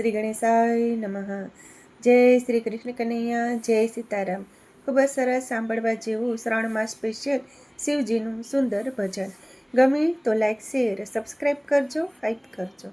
શ્રી ગણેશાય નમઃ. જય શ્રી કૃષ્ણ કનૈયા, જય સીતારામ. ખૂબ જ સરસ સાંભળવા જેવું શ્રાવણમાં સ્પેશિયલ શિવજીનું સુંદર ભજન. ગમે તો લાઈક, શેર, સબસ્ક્રાઈબ કરજો, હાઈપ કરજો.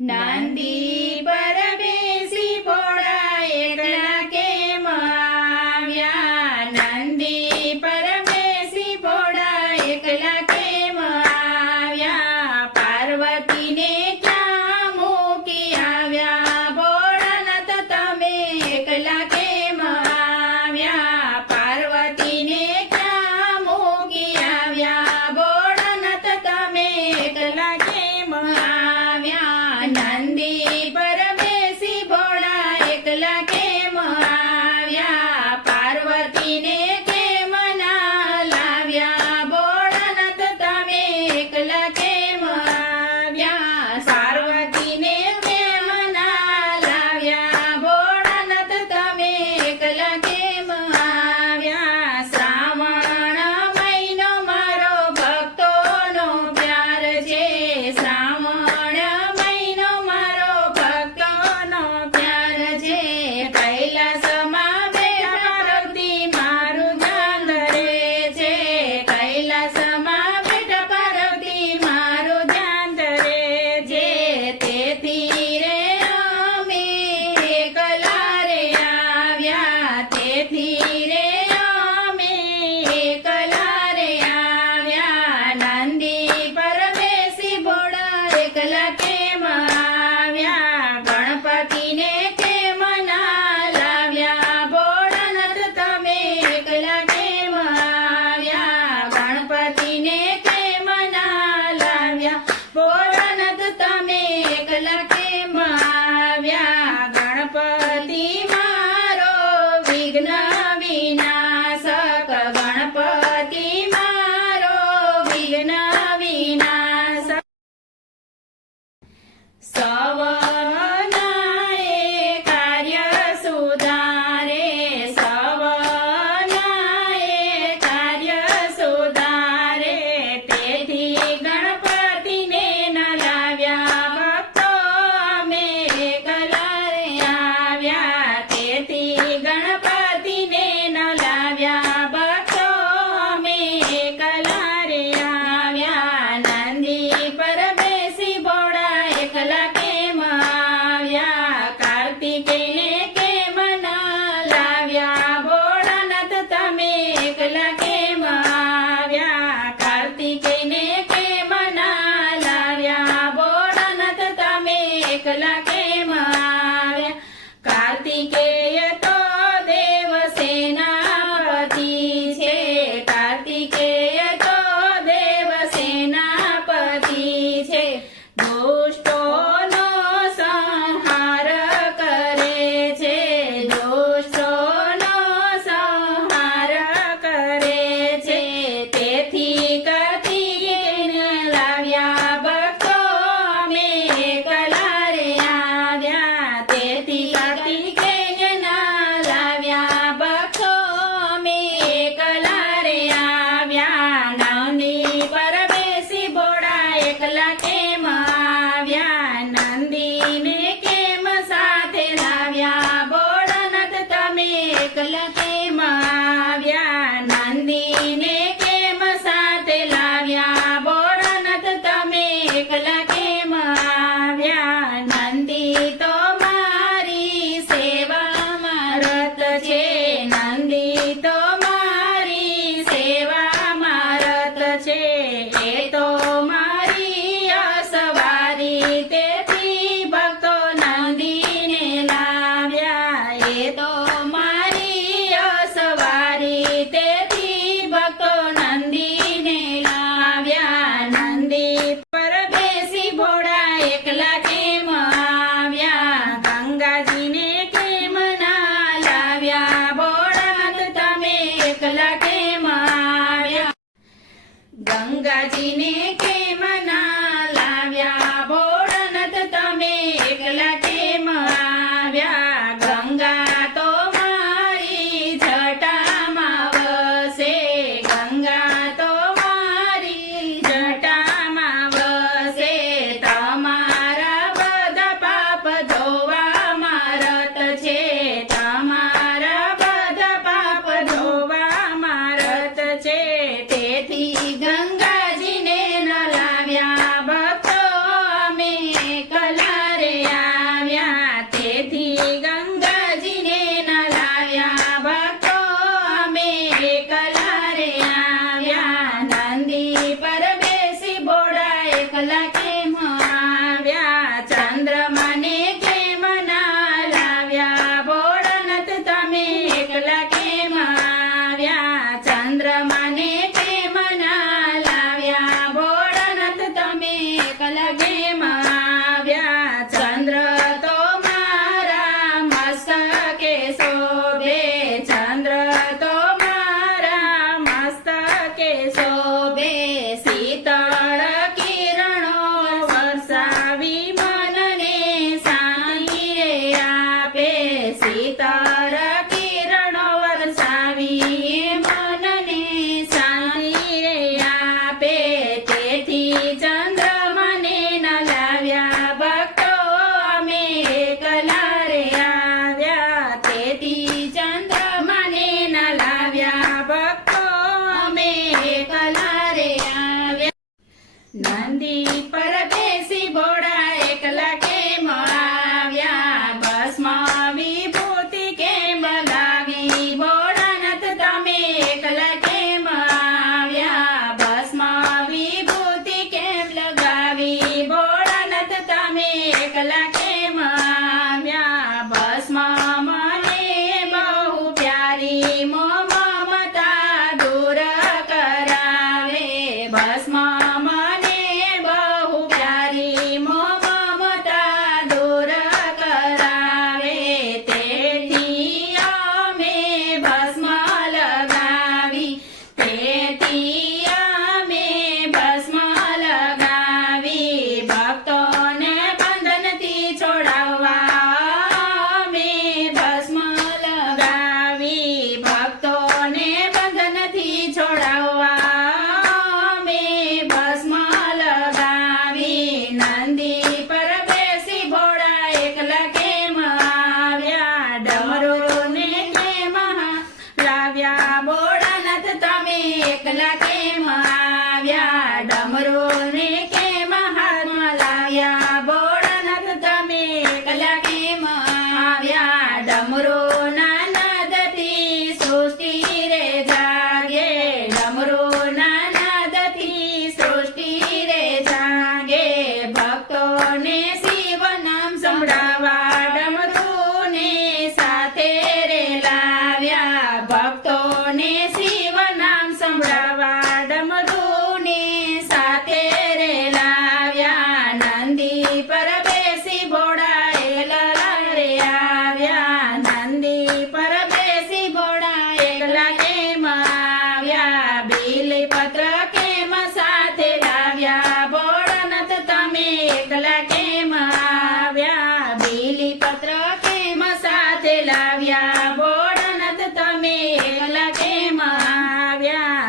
નંદી પર બેસી ભોળા એકલા કેમ આવ્યા? નંદી પર બેસી ભોળા એકલા કેમ આવ્યા? પાર્વતીને ક્યાં મૂકી આવ્યા? ભોળાનાથ તમે એકલા કેમ આવ્યા? પાર્વતીને ક્યાં મૂકી આવ્યા? ભોળાનાથ તમે એકલા કેમ આવ્યા? નંદી પર બેસી ભોળા એકલા કેમ આવ્યા? પાર્વતીને કેમ ના લાવ્યા? ભોળાનાથ તમે એકલા કેમ આવ્યા? પાર્વતીને કેમ ના લાવ્યા? ભોળાનાથ તમે એકલા કેમ આવ્યા? શ્રાવણ મહિનો મારો ભક્તોનો પ્યાર છે. શ્રાવણ મહિનો મારો ભક્તોનો પ્યાર છે. કૈલાસમાં બેઠા પાર્વતી મારું ધ્યાન ધરે છે. કૈલાસમાં બેઠા પાર્વતી મારું ધ્યાન ધરે છે. તેથી રે અમે એકલા રે આવ્યા. તેથી રે અમે એકલા રે આવ્યા. નંદી પર બેસી ભોળા એકલા કેમ આવ્યા? ગણપતિને કેમ ના લાવ્યા? ભોળાનાથ તમે એકલા કેમ આવ્યા? ગણપતિને કેમ ના લાવ્યા? ભોળાનાથ તમે એકલા કેમ આવ્યા? ગણપતિ મારો વિઘ્ન વિનાશક. ગણપતિ મારો વિઘ્ન વિનાશક. સવનાએ કાર્ય સુધારે. સવનાએ કાર્ય સુધારે. તેથી ગણપતિને ન લાવ્યા. ભક્તો અમે એકલા રે આવ્યા. તેથી ગણપતિને ન લાવ્યા. ભક્તો અમે એકલા રે આવ્યા. નંદી પર બેસી ભોળા એકલા કેમ આવ્યા? કાર્તિકેયને કેમ ના લાવ્યા? ભોળાનાથ તમે એકલા કેમ આવ્યા? કાર્તિકેયને કેમ ના લાવ્યા? ભોળાનાથ તમે એકલા કેમ આવ્યા? કાર્તિકેય તો દેવ સેનાપતિ છે. કાર્તિકેય તો દેવ સેનાપતિ છે. દુષ્ટોનો સંહાર કરે છે. દુષ્ટોનો સંહાર કરે છે. તેથી કાર્તિકેયને લાવ્યા. ભક્તો અમે એકલા રે આવ્યા. તેથી કાર્તિકેયને ના લાવ્યા. ભક્તો અમે એકલા રે આવ્યા. નંદી પર બેસી ભોળા એકલા કેમ આવ્યા? નંદીને કેમ સાથે લાવ્યા? ભોળાનાથ તમે એકલા કેમ આવ્યા? નંદીને કેમ સાથે લાવ્યા? ભોળાનાથ તમે એકલા કેમ આવ્યા? નંદી તો મારી સેવામાં રત છે. નંદી તો મારી સેવામાં રત છે. એ તો મારી અસવારી. તેથી ભક્તો નંદીને લાવ્યા. એ તો મારી અસવારી. તેથી ભક્તો નંદીને લાવ્યા. નંદી પર બેસી ભોળા એકલા કેમ આવ્યા? ગંગાજીને કેમ ના લાવ્યા? ભોળાનાથ તમે એકલા કેમ આવ્યા? ગંગાજીને કેમ ના લાવ્યા? ભોળાનાથ તમે એકલા કેમ આવ્યા? ગંગા તો મારી જટામાં વસે. ગંગા તો મારી જટામાં વસે. તમારા બધા પાપ ધોવા એકલા કેમ આવ્યા ચંદ્રમાને કેમ ના લાવ્યા ભોળાનાથ તમે એકલા કેમ આવ્યા ચંદ્રમાને કેમ ના લાવ્યા ભોળાનાથ તમે એકલા કેમ આવ્યા ચંદ્ર તો મારા મસ્તકે શોભે ચંદ્ર તો મારા મસ્તકે શોભે શીતળ કિરણો વરસાવી મનને શાંતિ રે આપે શીતળ કિરણો વરસાવી મનને શાંતિ રે આપે તેથી ચંદ્રમાને ન લાવ્યા ભક્તો અમે એકલા રે આવ્યા તેથી ચંદ્રમાને ન લાવ્યા ભક્તો અમે એકલા રે આવ્યા નંદી પર બેસી ભોળા એકલા કેમ આવ્યા બસમાં વિભૂતિ કેમ લાવી ભોળાનાથ તમે એકલા કેમ આવ્યા બસમાં વિભૂતિ કેમ લગાવી ભોળાનાથ તમે એકલા કેમ આવ્યા બસમાં મને બહુ પ્યારી મમતા દૂર કરાવે બસમાં મને બહુ પ્યારી મમતા દૂર કરાવે તેથી અમે ભસ્મ લગાવી તેથી અમે ભસ્મ લગાવી ભક્તોને બંધનથી છોડાવવા અમે ભસ્મ લગાવી ભક્તોને બંધનથી છોડાવવા અમે ભસ્મ લગાવી નંદી પર બેસી ભોળા એકલા કેમ આવ્યા ડમરુને કેમ લાવ્યા ભોળાનાથ તમે એકલા કેમ આવ્યા ડમરુને કેમ હાથમાં લાવ્યા ભોળાનાથ તમે એકલા કેમ આવ્યા ડમરુના નાદથી સૃષ્ટિ રે જાગે ડમરુના નાદથી સૃષ્ટિ રે જાગે ભક્તોને શિવ નામ સંભળાવા ડમરુને સાથે રે લાવ્યા ભક્તોને શિવ નામ સંભળાવા ડમરુને સાથે રે લાવ્યા નંદી પર બેસી ભોળા એકલા રે આવ્યા નંદી પર બેસી ભોળા એકલા કેમ આવ્યા બીલીપત્ર કેમ સાથે લાવ્યા ભોળાનાથ તમે એકલા કેમ આવ્યા બીલીપત્ર કેમ સાથે લાવ્યા ભોળાનાથ તમે એકલા કેમ આવ્યા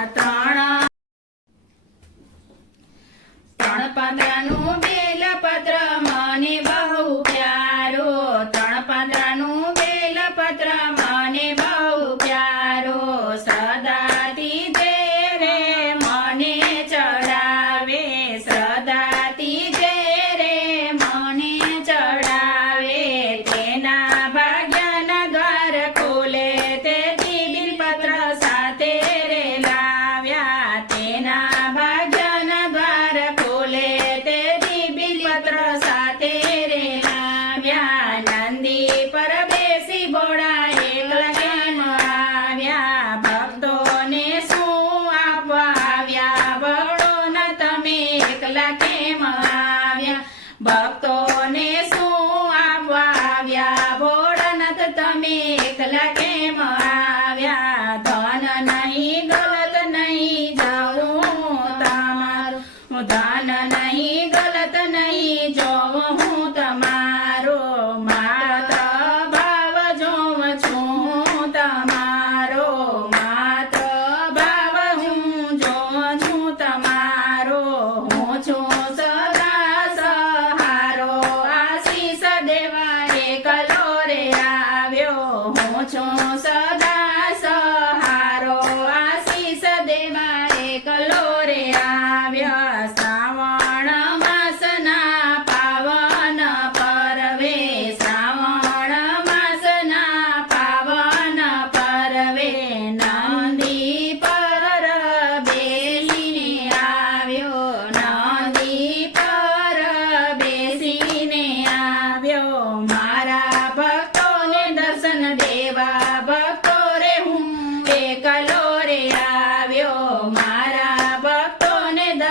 ત્રણ પાંદડાનું બેલપત્ર મને બહુ પ્યારો ત્રણ પાંદડાનું બેલપત્ર મને બહુ પ્યારો સદાથી જે રે મને ચડાવે સદાથી જે રે મને ચડાવે તેના ભાગ્યના દ્વાર ખોલે તેથી બિલપત્ર સાથે રે લાવ્યા તેના ભાગ્યના દ્વાર ખોલે તેથી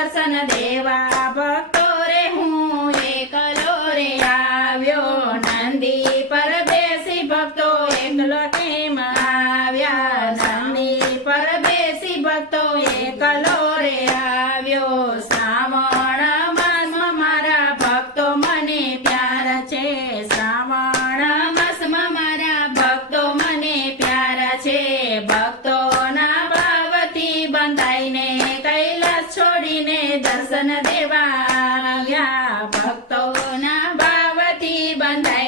દર્શન દેવા ભક્તો રે હું એકલો રે આવ્યો નંદી પર બેસી ભક્તો એકલો કેમ આવ્યા નંદી પર બેસી ભક્તો એકલો રે આવ્યો શ્રાવણ માસમાં મારા ભક્તો મને પ્યાર છે શ્રાવણ માસમાં મારા ભક્તો મને પ્યાર છે ભક્તોના ભાવથી બંધાઈને કૈલાસ છોડીને દર્શન દેવા આવ્યા ભક્તોના ભાવથી બંધાઈ